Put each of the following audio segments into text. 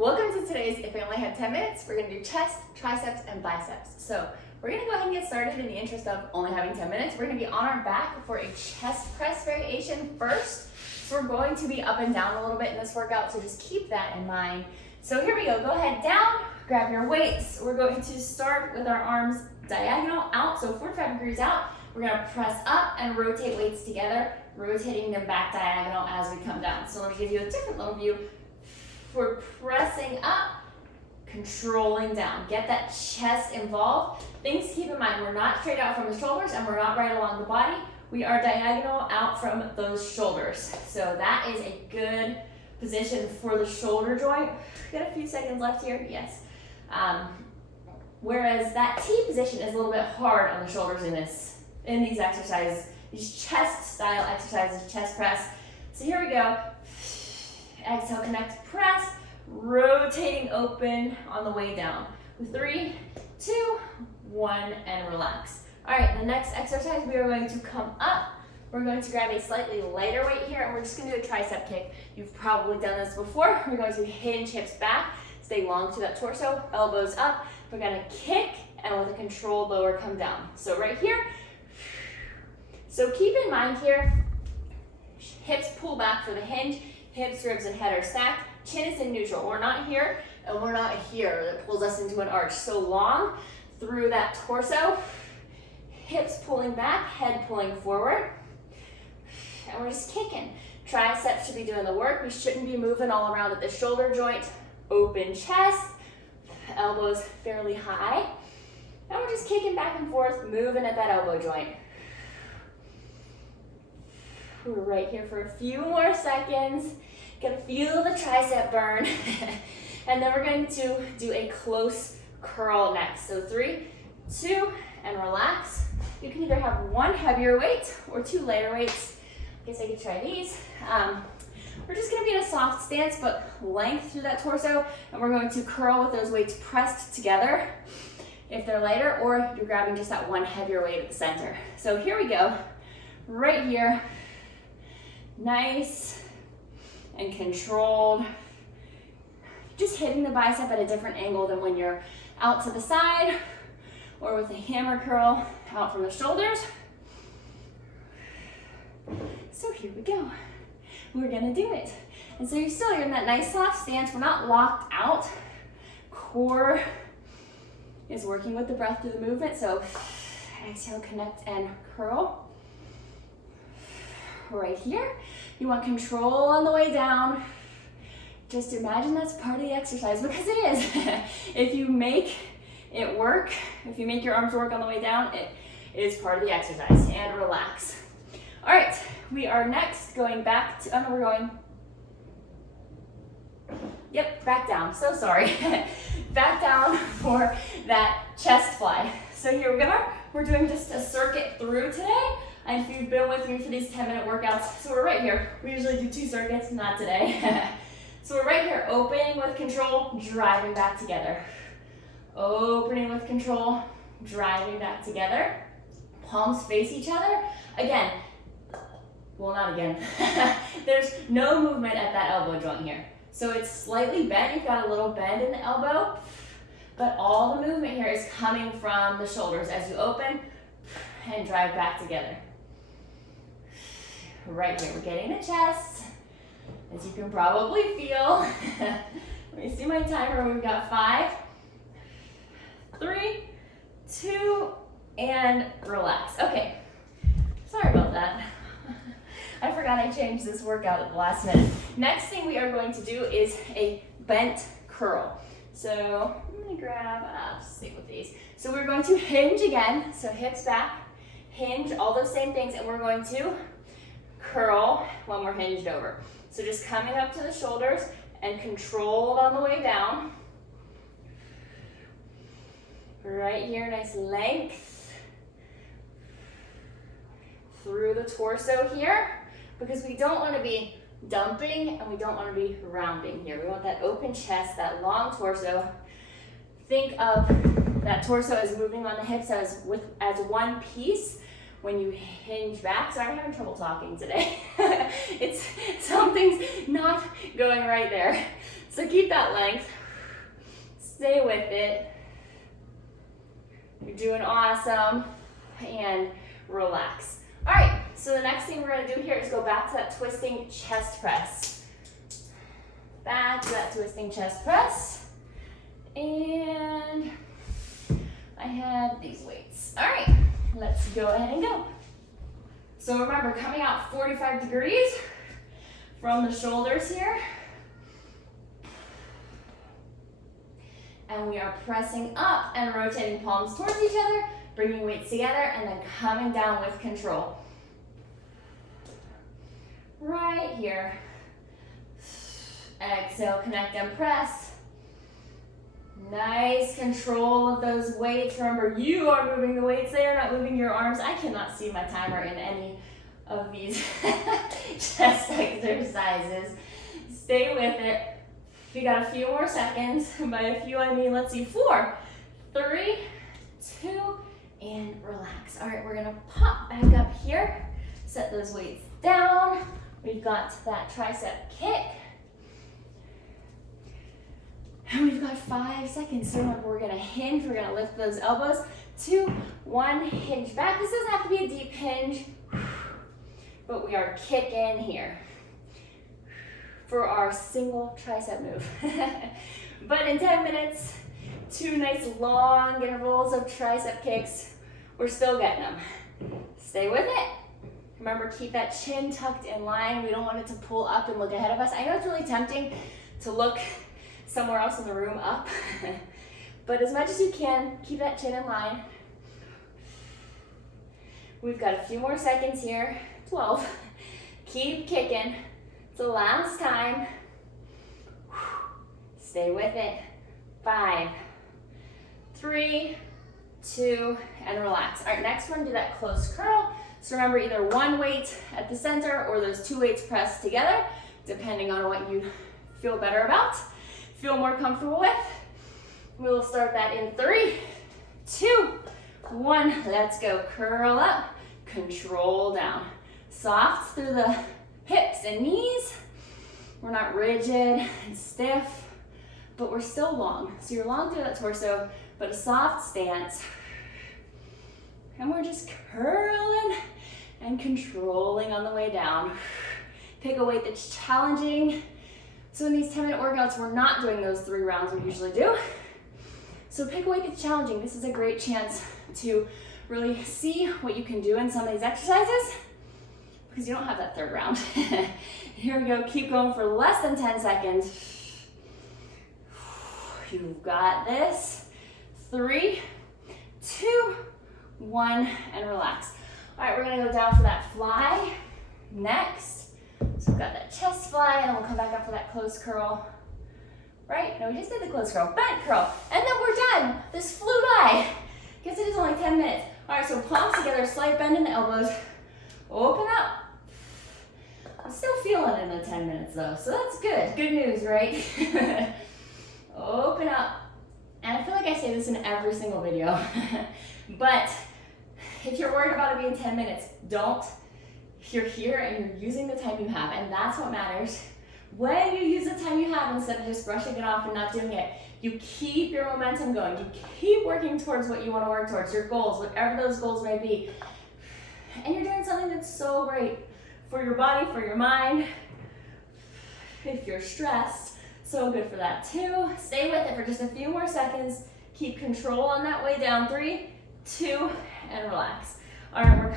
Welcome to today's If I Only Had 10 Minutes. We're going to do chest, triceps, and biceps. So we're going to go ahead and get started in the interest of only having 10 minutes. We're going to be on our back for a chest press variation first. So we're going to be up and down a little bit in this workout, so just keep that in mind. So here we go. Go ahead down, grab your weights. We're going to start with our arms diagonal out, so 45 degrees out. We're going to press up and rotate weights together, rotating them back diagonal as we come down. So let me give you a different little view. We're pressing up, controlling down. Get that chest involved. Things to keep in mind, we're not straight out from the shoulders and we're not right along the body. We are diagonal out from those shoulders. So that is a good position for the shoulder joint. Got a few seconds left here, yes. Whereas that T position is a little bit hard on the shoulders in these exercises, these chest style exercises, chest press. So here we go. Exhale, connect, press, rotating open on the way down. 3, 2, 1, and relax. All right, the next exercise, we are going to come up. We're going to grab a slightly lighter weight here, and we're just gonna do a tricep kick. You've probably done this before. We're going to hinge hips back, stay long to that torso, elbows up. We're gonna kick, and with a controlled lower, come down. So right here, so keep in mind here, hips pull back for the hinge, hips, ribs, and head are stacked. Chin is in neutral. We're not here, and we're not here. That pulls us into an arch. So long through that torso, hips pulling back, head pulling forward, and we're just kicking. Triceps should be doing the work. We shouldn't be moving all around at the shoulder joint. Open chest, elbows fairly high, and we're just kicking back and forth, moving at that elbow joint. We're right here for a few more seconds. Gonna feel the tricep burn. And then we're going to do a close curl next. So 3, 2, and relax. You can either have one heavier weight or 2 lighter weights. I guess I could try these. We're just gonna be in a soft stance, but length through that torso, and we're going to curl with those weights pressed together if they're lighter, or you're grabbing just that one heavier weight at the center. So here we go, right here. Nice and controlled. Just hitting the bicep at a different angle than when you're out to the side or with a hammer curl out from the shoulders. So here we go. We're gonna do it. And so you're in that nice soft stance. We're not locked out. Core is working with the breath through the movement. So exhale, connect, and curl. Right here. You want control on the way down. Just imagine that's part of the exercise, because it is. If you make it work, if you make your arms work on the way down, it is part of the exercise. And relax. All right, we are next going back to, we're going, yep, back down. So sorry. Back down for that chest fly. So here we are. We're doing just a circuit through today. And if you've been with me for these 10-minute workouts, so we're right here. We usually do 2 circuits, not today. So we're right here, opening with control, driving back together. Opening with control, driving back together. Palms face each other. Again, well, not again. There's no movement at that elbow joint here. So it's slightly bent. You've got a little bend in the elbow, but all the movement here is coming from the shoulders as you open and drive back together. Right here, we're getting the chest, as you can probably feel. Let me see my timer. We've got 5, 3, 2, and relax. Okay, sorry about that. I forgot I changed this workout at the last minute. Next thing we are going to do is a bent curl. So I'm gonna grab, I'll just stick with these. So we're going to hinge again, so hips back, hinge, all those same things, and we're going to curl when we're hinged over. So just coming up to the shoulders and controlled on the way down. Right here, nice length through the torso here, because we don't want to be dumping and we don't want to be rounding here. We want that open chest, that long torso. Think of that torso as moving on the hips as one piece, when you hinge back. Sorry, I'm having trouble talking today. Something's not going right there. So keep that length. Stay with it. You're doing awesome. And relax. All right, so the next thing we're gonna do here is go back to that twisting chest press. Back to that twisting chest press. And I have these weights. All right, let's go ahead and go. So remember, coming out 45 degrees from the shoulders here. And we are pressing up and rotating palms towards each other, bringing weights together, and then coming down with control. Right here. Exhale, connect and press. Nice control of those weights. Remember, you are moving the weights. They are not moving your arms. I cannot see my timer in any of these chest exercises. Stay with it. We got a few more seconds. By a few, I mean, let's see, 4, 3, 2, and relax. All right, we're gonna pop back up here. Set those weights down. We've got that tricep kick. And we've got 5 seconds. So remember, we're gonna hinge. We're gonna lift those elbows. 2, 1, hinge back. This doesn't have to be a deep hinge, but we are kicking here for our single tricep move. But in 10 minutes, 2 nice long intervals of tricep kicks. We're still getting them. Stay with it. Remember, keep that chin tucked in line. We don't want it to pull up and look ahead of us. I know it's really tempting to look somewhere else in the room up, but as much as you can, keep that chin in line. We've got a few more seconds here, 12. Keep kicking. It's the last time. Stay with it. 5, 3, 2, and relax. All right, next one, do that close curl. So remember, either one weight at the center or those 2 weights pressed together, depending on what you feel better about, feel more comfortable with. We'll start that in 3, 2, 1. Let's go. Curl up, control down. Soft through the hips and knees. We're not rigid and stiff, but we're still long. So you're long through that torso, but a soft stance. And we're just curling and controlling on the way down. Pick a weight that's challenging. So in these 10-minute workouts, we're not doing those 3 rounds we usually do. So pick a weight that's challenging. This is a great chance to really see what you can do in some of these exercises, because you don't have that 3rd round. Here we go. Keep going for less than 10 seconds. You've got this. 3, 2, 1, and relax. All right, we're gonna go down for that fly next. So we've got that chest fly, and then we'll come back up for that close curl. Right? No, we just did the close curl. Bent curl. And then we're done. This flew by. Guess it is only 10 minutes. All right, so palms together, slight bend in the elbows. Open up. I'm still feeling it in the 10 minutes though, so that's good. Good news, right? Open up. And I feel like I say this in every single video, but if you're worried about it being 10 minutes, don't. You're here and you're using the time you have, and that's what matters. When you use the time you have, instead of just brushing it off and not doing it, you keep your momentum going. You keep working towards what you want to work towards, your goals, whatever those goals may be. And you're doing something that's so great for your body, for your mind. If you're stressed, so good for that too. Stay with it for just a few more seconds. Keep control on that way down. 3, 2, and relax. All right, we're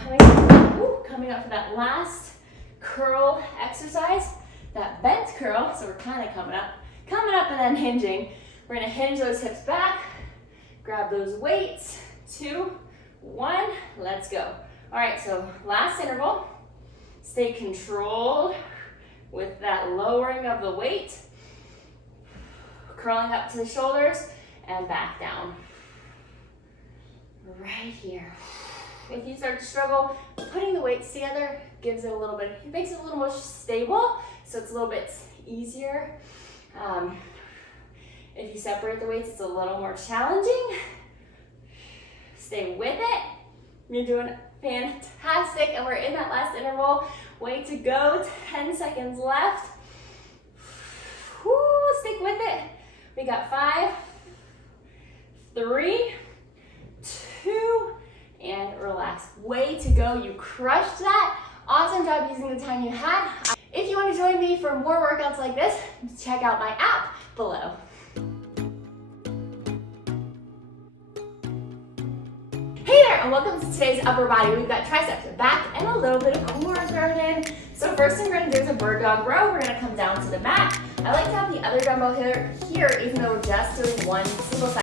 coming up for that last curl exercise, that bent curl. So we're kind of coming up and then hinging. We're gonna hinge those hips back, grab those weights. 2, 1, let's go. All right, so last interval. Stay controlled with that lowering of the weight. Curling up to the shoulders and back down. Right here. If you start to struggle, putting the weights together gives it a little bit, it makes it a little more stable, so it's a little bit easier. If you separate the weights, it's a little more challenging. Stay with it. You're doing fantastic, and we're in that last interval. Way to go, 10 seconds left. Woo, stick with it. We got 5, 3, 2, and relax. Way to go, you crushed that. Awesome job using the time you had. If you want to join me for more workouts like this, check out my app below. Hey there, and welcome to today's upper body. We've got triceps, back, and a little bit of core thrown in. So first thing we're gonna do is a bird dog row. We're gonna come down to the mat. I like to have the other dumbbell here even though we're just doing one single side.